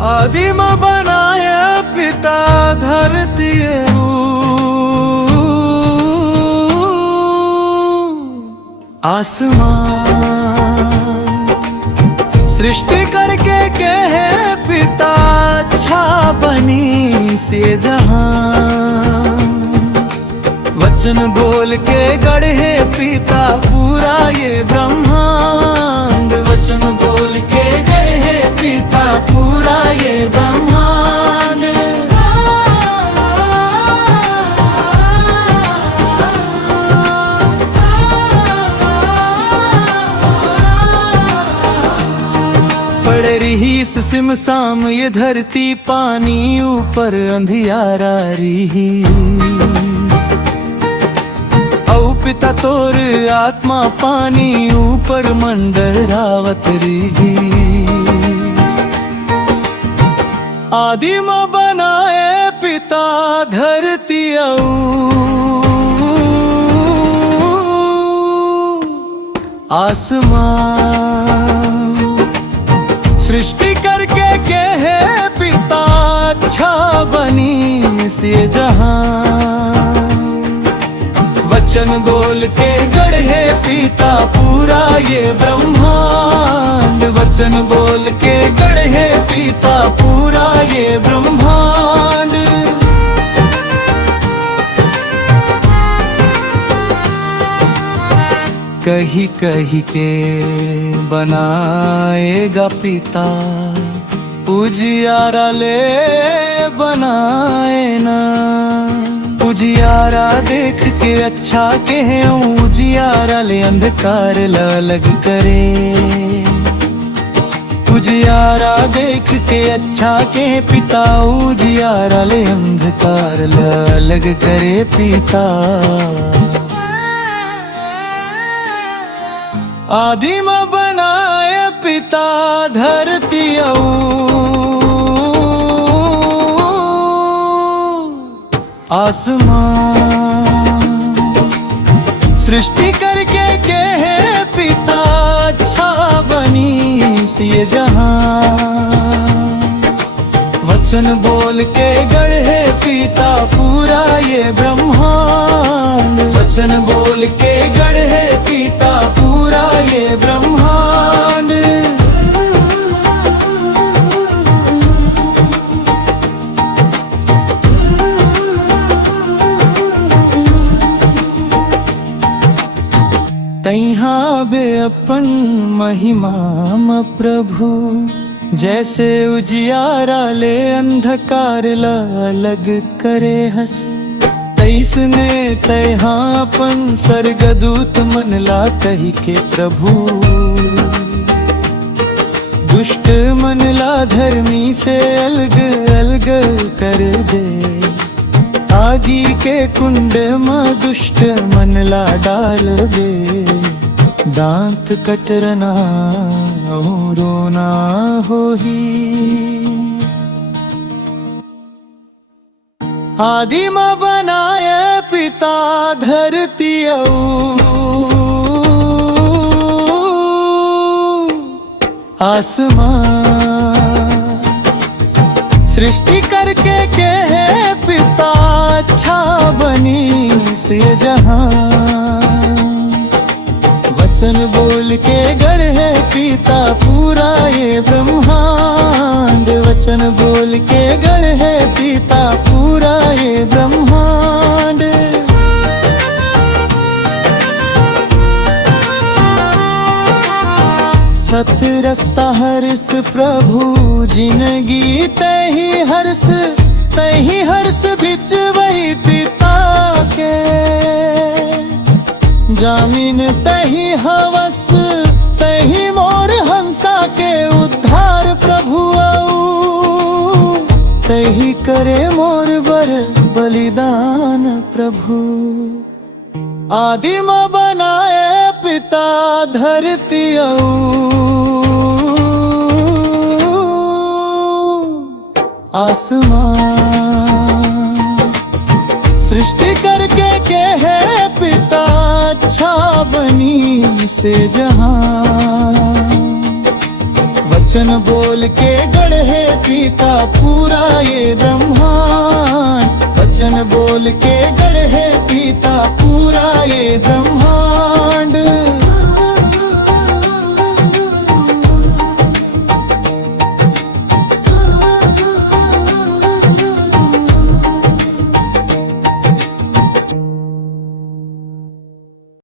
आदिम बनाया पिता धरती आसमान। सृष्टि करके कहे पिता अच्छा बनी से जहां। वचन बोल के गढ़े पिता पूरा ये ब्रह्मांड। वचन बोल के गढ़े पिता पूरा ये ब्रह्मांड। पड़ रही सिमसाम ये धरती, पानी ऊपर अंधियारा रही। पिता तोर आत्मा पानी ऊपर मंडरावत रही। आदिम बनाए पिता धरती आसमान। सृष्टि करके कहे पिता अच्छा बनी से जहां। वचन बोल के गढ़े पिता पूरा ये ब्रह्मांड। वचन बोल के गढ़े पिता पूरा ये ब्रह्मांड। कही कही के बनाएगा पिता, उजियारा ले बनाए ना। उजियारा देख के अच्छा कहे, उजियारा ले अंधकार अलग करे। उजियारा देख के अच्छा कहे पिता, उजियारा ले अंधकार अलग करे पिता। आदिम बनाए पिता धरती आसमान। सृष्टि करके कहे पिता अच्छा बनी से जहां। वचन बोल के गढ़े पिता पूरा ये ब्रह्मांड। वचन बोल के गढ़े पिता पूरा ये ब्रह्मांड। तैहा बे अपन महिमा प्रभु, जैसे उजियारा ले अंधकार अलग करे हंस। तैसने तैहा अपन सर्गदूत मनला कही के प्रभु। दुष्ट मनला धर्मी से अलग अलग कर दे। आगी के कुंड में दुष्ट मनला डाल दे। दांत कटरना रोना होही। आदिम बनाए पिता धरती आसमान। सृष्टि करके कहे पिता अच्छा बनी से जहां। वचन बोल के गढ़े पिता पूरा ये ब्रह्मांड। वचन बोल के गढ़े पिता पूरा ये ब्रह्मांड। सत रस्ता हर्ष प्रभु जिंदगी तही हर्ष। तही हर्ष बिच वही पिता के। जामीन तही हवस तही मोर हंसा के। उद्धार प्रभु तही करे मोर बर बलिदान प्रभु। आदिम बनाए पिता धरती आसमान। सृष्टि करके कहे पिता अच्छा बनी से जहां। वचन बोल के गढ़े पिता पूरा ये ब्रह्मांड। वचन बोल के गढ़े पिता पूरा ये ब्रह्मांड।